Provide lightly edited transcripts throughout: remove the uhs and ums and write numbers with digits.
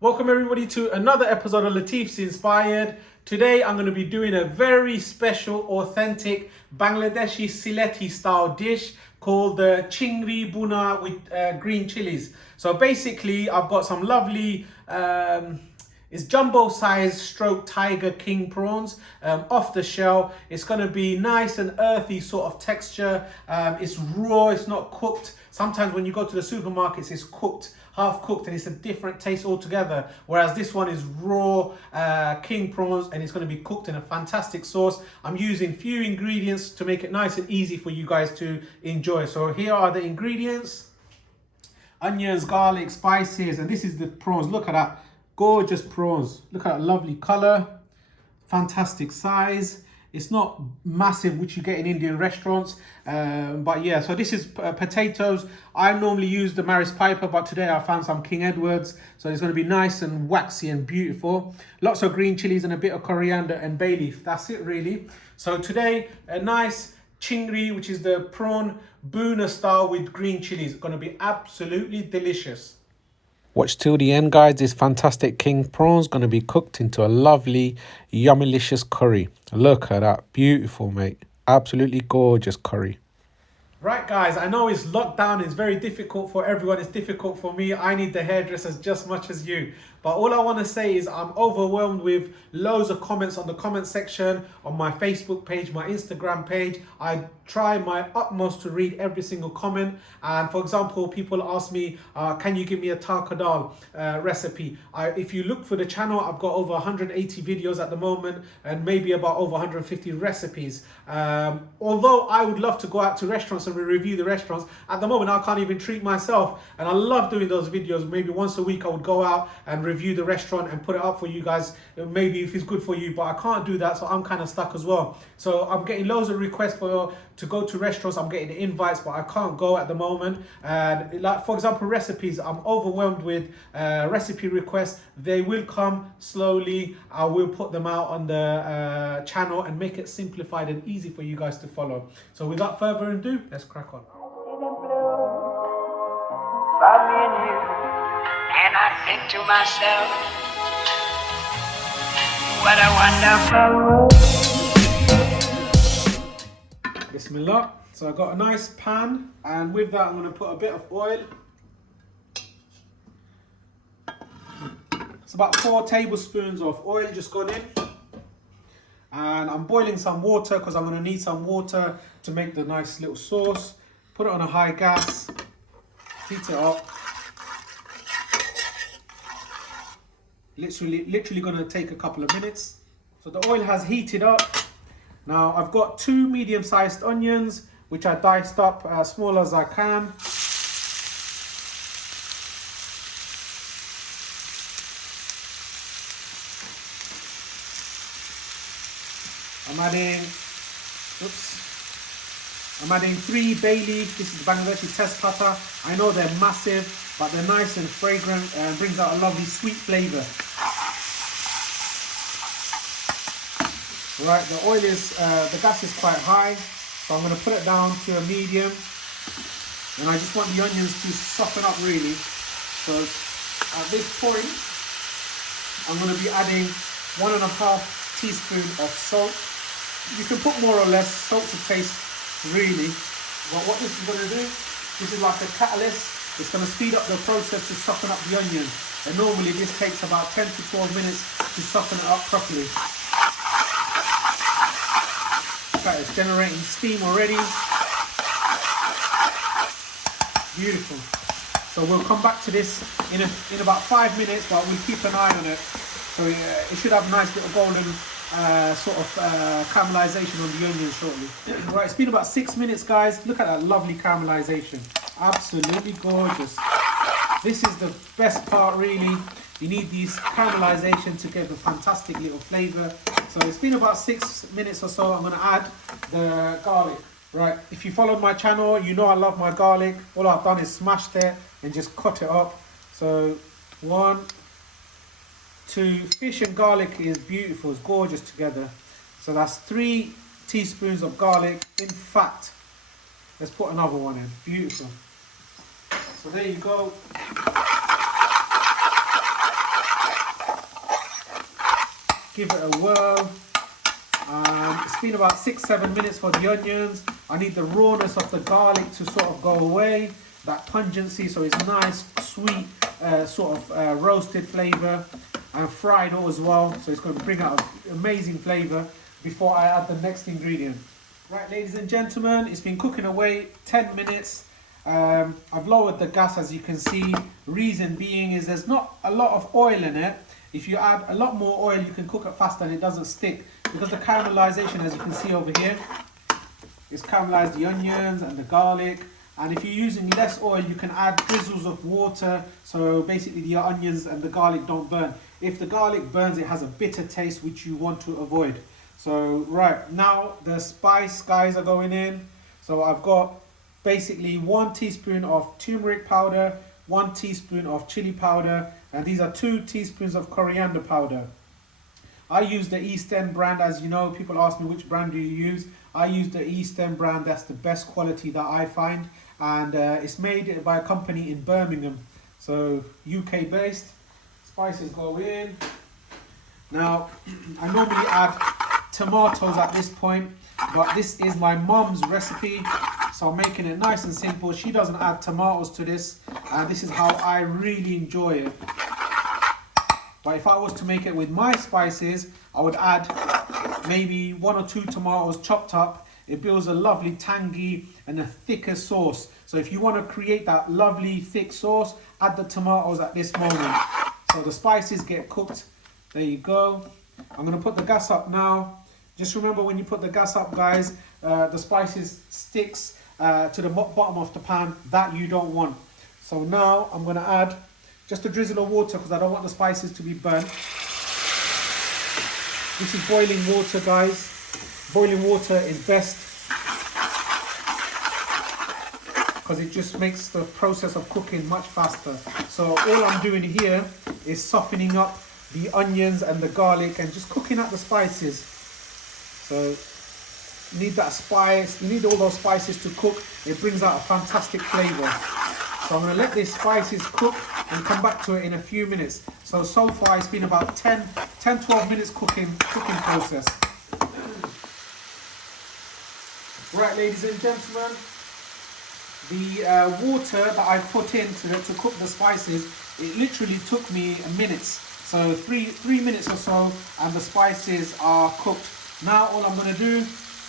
Welcome everybody to another episode of Latifs Inspired. Today I'm going to be doing a very special, authentic Bangladeshi Sylheti style dish called the chingri buna with green chilies. So basically I've got some lovely it's jumbo size stroke tiger king prawns off the shell. It's going to be nice and earthy sort of texture. It's raw, it's not cooked. Sometimes when you go to the supermarkets, it's cooked, half cooked, and it's a different taste altogether. Whereas this one is raw king prawns and it's going to be cooked in a fantastic sauce. I'm using few ingredients to make it nice and easy for you guys to enjoy. So here are the ingredients: onions, garlic, spices, and this is the prawns. Look at that. Gorgeous prawns. Look at that lovely color, fantastic size. It's not massive, which you get in Indian restaurants, but yeah. So this is potatoes. I normally use the Maris Piper, but today I found some King Edwards, so it's going to be nice and waxy and beautiful. Lots of green chilies and a bit of coriander and bay leaf. That's it really. So today a nice chingri, which is the prawn buna style with green chilies. It's going to be absolutely delicious. Watch till the end, guys. This fantastic king prawn's going to be cooked into a lovely, yummylicious curry. Look at that. Beautiful, mate. Absolutely gorgeous curry. Right guys, I know it's lockdown, it's very difficult for everyone, it's difficult for me. I need the hairdressers just much as you. But all I want to say is I'm overwhelmed with loads of comments on the comment section, on my Facebook page, my Instagram page. I try my utmost to read every single comment. And for example, people ask me, can you give me a tarka dal recipe? If you look for the channel, I've got over 180 videos at the moment and maybe about over 150 recipes. Although I would love to go out to restaurants and review the restaurants, at the moment I can't even treat myself, and I love doing those videos. Maybe once a week I would go out and review the restaurant and put it up for you guys, maybe if it's good for you, but I can't do that, so I'm kind of stuck as well. So I'm getting loads of requests to go to restaurants. I'm getting invites, but I can't go at the moment. And like for example, recipes, I'm overwhelmed with recipe requests. They will come slowly. I will put them out on the channel and make it simplified and easy for you guys to follow. So without further ado, let's crack on. And I think to myself, what a wonderful world. Bismillah. So I've got a nice pan, and with that I'm going to put a bit of oil. It's about 4 tablespoons of oil just gone in. And I'm boiling some water because I'm going to need some water to make the nice little sauce. Put it on a high gas, heat it up. Literally going to take a couple of minutes. So the oil has heated up. Now I've got 2 medium-sized onions, which I diced up as small as I can. I'm adding 3 bay leaf. This is Bangladeshi tezpata. I know they're massive, but they're nice and fragrant and brings out a lovely sweet flavour. Right, the oil is, the gas is quite high, so I'm going to put it down to a medium. And I just want the onions to soften up really. So at this point, I'm going to be adding 1.5 teaspoons of salt. You can put more or less, salt to taste really. But what this is going to do, this is like a catalyst. It's going to speed up the process to soften up the onion. And normally this takes about 10 to 12 minutes to soften it up properly. Okay, it's generating steam already. Beautiful. So we'll come back to this in about 5 minutes, but we'll keep an eye on it. So it should have a nice little golden sort of caramelization on the onion shortly. Right, it's been about 6 minutes, guys. Look at that lovely caramelization. Absolutely gorgeous. This is the best part really. You need these caramelization to give a fantastic little flavor. So it's been about 6 minutes or so. I'm going to add the garlic. Right, if you followed my channel, you know I love my garlic. All I've done is smashed it and just cut it up. So 1, 2, fish and garlic is beautiful, it's gorgeous together. So that's 3 teaspoons of garlic in fat. Let's put another one in, beautiful. So there you go. give it a whirl. It's been about 6-7 minutes for the onions. I need the rawness of the garlic to sort of go away, that pungency, so it's nice, sweet, sort of roasted flavour, and fried as well, so it's going to bring out an amazing flavour before I add the next ingredient. Right, ladies and gentlemen, it's been cooking away 10 minutes. I've lowered the gas, as you can see. Reason being is there's not a lot of oil in it. If you add a lot more oil, you can cook it faster and it doesn't stick. Because the caramelization, as you can see over here, it's caramelized the onions and the garlic. And if you're using less oil, you can add drizzles of water, so basically the onions and the garlic don't burn. If the garlic burns, it has a bitter taste which you want to avoid. So right, now the spice guys are going in. So I've got basically 1 teaspoon of turmeric powder, 1 teaspoon of chili powder, and these are 2 teaspoons of coriander powder. I use the East End brand. As you know, people ask me which brand do you use. I use the East End brand. That's the best quality that I find, and it's made by a company in Birmingham, so UK based. Spices go in. Now I normally add tomatoes at this point, but this is my mum's recipe, so I'm making it nice and simple. She doesn't add tomatoes to this, and this is how I really enjoy it. But if I was to make it with my spices, I would add maybe 1 or 2 tomatoes chopped up. It builds a lovely tangy and a thicker sauce. So if you want to create that lovely thick sauce, add the tomatoes at this moment. So the spices get cooked. There you go. I'm going to put the gas up now. Just remember, when you put the gas up, guys, the spices sticks to the bottom of the pan. That you don't want. So now I'm going to add just a drizzle of water because I don't want the spices to be burnt. This is boiling water, guys. Boiling water is best because it just makes the process of cooking much faster. So all I'm doing here is softening up the onions and the garlic and just cooking up the spices. So you need that spice, you need all those spices to cook. It brings out a fantastic flavour. So I'm going to let these spices cook and come back to it in a few minutes. So far it's been about 10-12 minutes cooking process. Right, ladies and gentlemen, the water that I put in to cook the spices, it literally took me minutes. So three minutes or so, and the spices are cooked. Now all I'm going to do,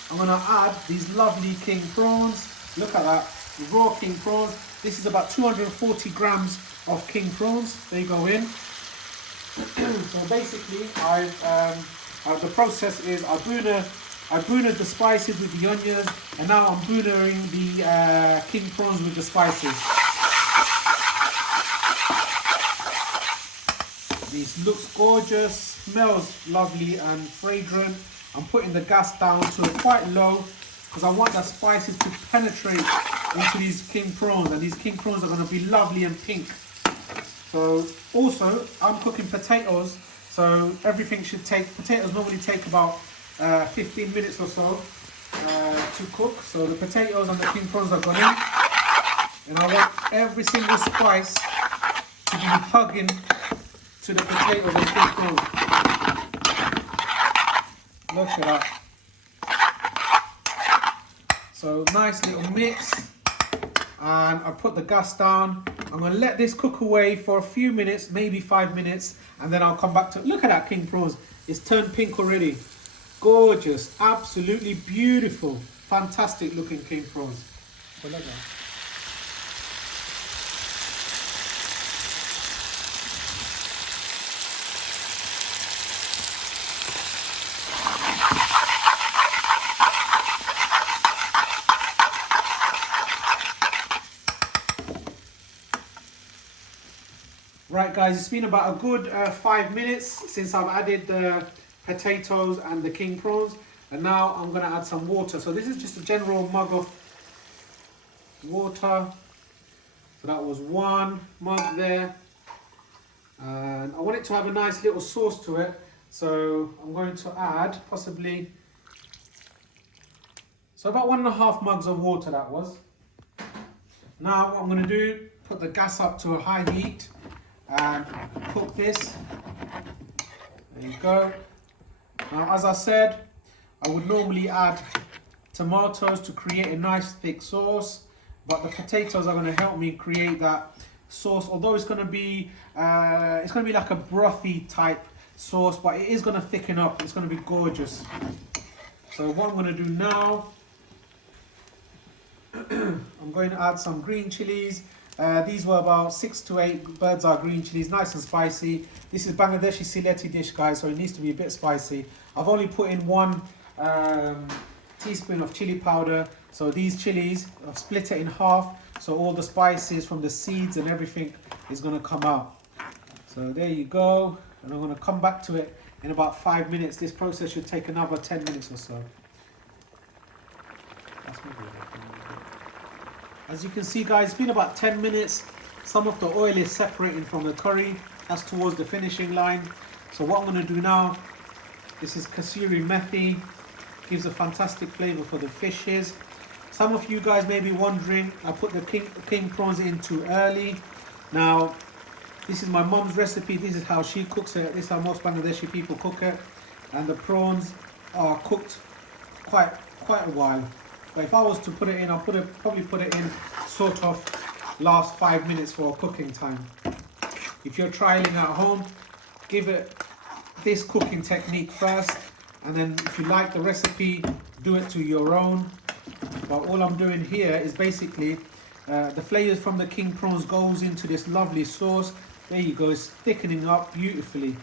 I'm going to add these lovely king prawns. Look at that, raw king prawns. This is about 240 grams of king prawns. They go in. So basically, the process is I brunoed the spices with the onions, and now I'm brunoing the king prawns with the spices. This looks gorgeous, smells lovely and fragrant. I'm putting the gas down to quite low because I want the spices to penetrate into these king prawns, and these king prawns are going to be lovely and pink. So also I'm cooking potatoes, so everything should potatoes normally take about 15 minutes or so to cook. So the potatoes and the king prawns are gone in, and I want every single spice to be hugging to the potatoes and king prawns. Look at that. So nice little mix, and I put the gas down. I'm going to let this cook away for a few minutes, maybe 5 minutes, and then I'll come back to it. Look at that king prawns. It's turned pink already. Gorgeous, absolutely beautiful, fantastic looking king prawns. Oh, look at that. Right guys, it's been about a good 5 minutes since I've added the potatoes and the king prawns, and now I'm going to add some water. So this is just a general mug of water. So that was 1 mug there, and I want it to have a nice little sauce to it, so I'm going to add possibly, so about 1.5 mugs of water that was. Now what I'm going to do, put the gas up to a high heat and cook this. There you go. Now, as I said, I would normally add tomatoes to create a nice thick sauce, but the potatoes are going to help me create that sauce. Although it's going to be like a brothy type sauce, but it is going to thicken up. It's going to be gorgeous. So what I'm going to do now, I'm going to add some green chilies. These were about 6 to 8 bird's eye green chilies, nice and spicy. This is Bangladeshi Sylheti dish, guys, so it needs to be a bit spicy. I've only put in 1 teaspoon of chili powder. So these chilies, I've split it in half, so all the spices from the seeds and everything is going to come out. So there you go, and I'm going to come back to it in about 5 minutes. This process should take another 10 minutes or so. As you can see, guys, it's been about 10 minutes. Some of the oil is separating from the curry. That's towards the finishing line. So what I'm going to do now, this is kasuri methi. Gives a fantastic flavour for the fishes. Some of you guys may be wondering, I put the king prawns in too early. Now, this is my mom's recipe. This is how she cooks it. This is how most Bangladeshi people cook it. And the prawns are cooked quite a while. But if I was to put it in, I'll probably put it in sort of last 5 minutes for cooking time. If you're trialing at home, give it this cooking technique first, and then if you like the recipe, do it to your own. But all I'm doing here is basically the flavors from the king prawns goes into this lovely sauce. There you go, it's thickening up beautifully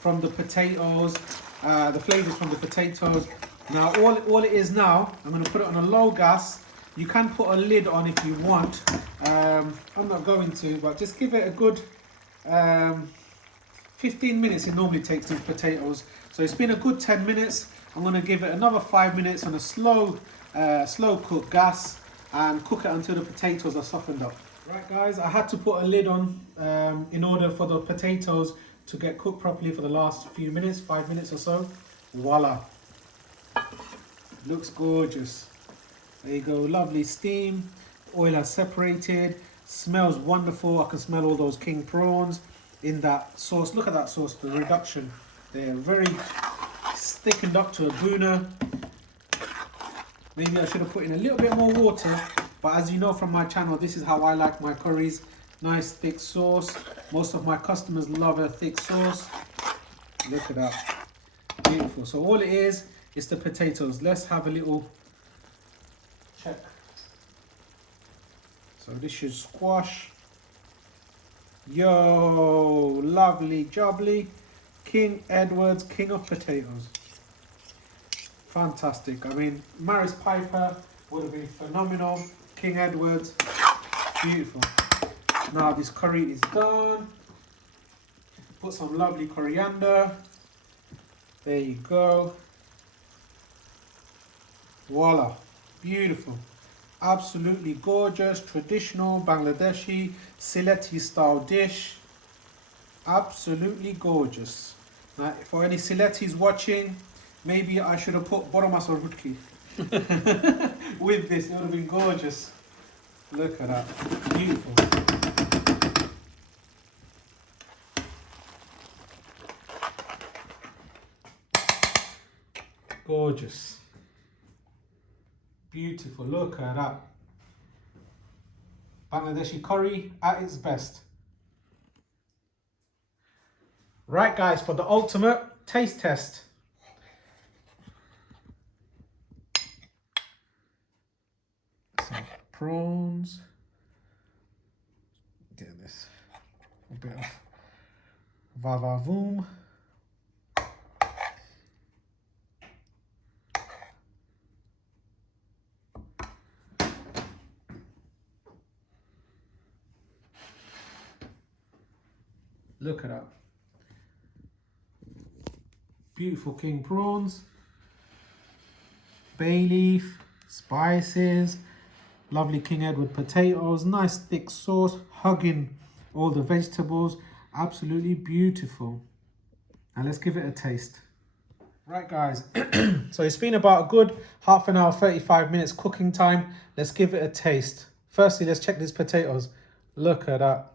from the potatoes, the flavors from the potatoes. Now all it is now, I'm going to put it on a low gas. You can put a lid on if you want. I'm not going to, but just give it a good 15 minutes it normally takes these potatoes. So it's been a good 10 minutes. I'm going to give it another 5 minutes on a slow cook gas and cook it until the potatoes are softened up. Right guys, I had to put a lid on in order for the potatoes to get cooked properly for the last few minutes, 5 minutes or so. Voila. Looks gorgeous. There you go, lovely steam. Oil has separated. Smells wonderful. I can smell all those king prawns in that sauce. Look at that sauce, the reduction. They're very thickened up to a buna. Maybe I should have put in a little bit more water, but as you know from my channel, this is how I like my curries. Nice thick sauce. Most of my customers love a thick sauce. Look at that. Beautiful. So all it is the potatoes. Let's have a little check. So this should squash. Yo, lovely jubbly. King Edward's king of potatoes. Fantastic. I mean, Maris Piper would have been phenomenal. King Edward's, beautiful. Now this curry is done. Put some lovely coriander. There you go. Voila, beautiful. Absolutely gorgeous, traditional Bangladeshi Sylheti style dish. Absolutely gorgeous. Now, for any Sylhetis watching, maybe I should have put boromas or rutki with this. It would have been gorgeous. Look at that, beautiful. Gorgeous. Beautiful, look at that. Bangladeshi curry at its best. Right guys, for the ultimate taste test. Some prawns. Get this. A bit of vavavoom. Look at that. Beautiful king prawns. Bay leaf, spices, lovely King Edward potatoes, nice thick sauce, hugging all the vegetables. Absolutely beautiful. Now let's give it a taste. Right guys, so it's been about a good half an hour, 35 minutes cooking time. Let's give it a taste. Firstly, let's check these potatoes. Look at that.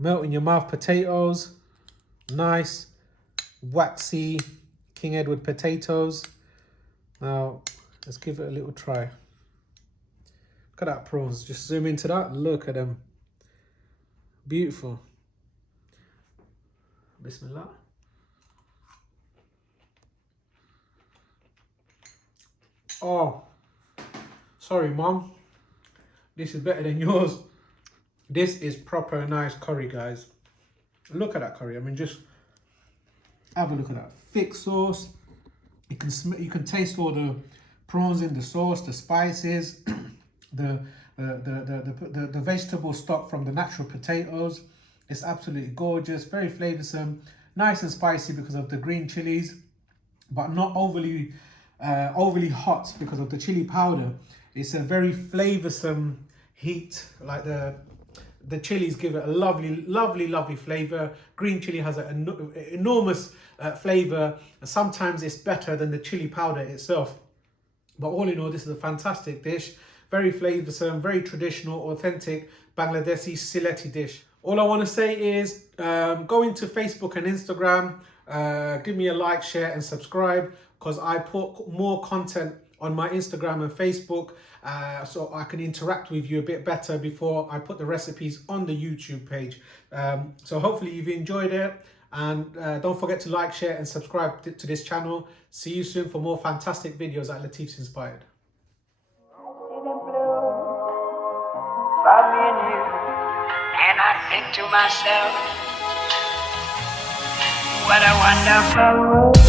Melt in your mouth potatoes. Nice, waxy, King Edward potatoes. Now, let's give it a little try. Look at that prawns. Just zoom into that. Look at them. Beautiful. Bismillah. Oh, sorry, Mom. This is better than yours. This is proper nice curry, guys. Look at that curry. I mean, just have a look at that thick sauce. You can taste all the prawns in the sauce, the spices, the vegetable stock from the natural potatoes. It's absolutely gorgeous, very flavoursome, nice and spicy because of the green chilies, but not overly hot because of the chili powder. It's a very flavoursome heat, like the chilies give it a lovely flavour. Green chili has an enormous flavour. Sometimes it's better than the chili powder itself. But all in all, this is a fantastic dish. Very flavoursome, very traditional, authentic Bangladeshi Sylheti dish. All I want to say is go into Facebook and Instagram. Give me a like, share and subscribe, because I put more content on my Instagram and Facebook so I can interact with you a bit better before I put the recipes on the YouTube page. So hopefully you've enjoyed it, and don't forget to like, share and subscribe to this channel. See you soon for more fantastic videos at Latifs Inspired. About me and you, and I think to myself, what a wonderful world.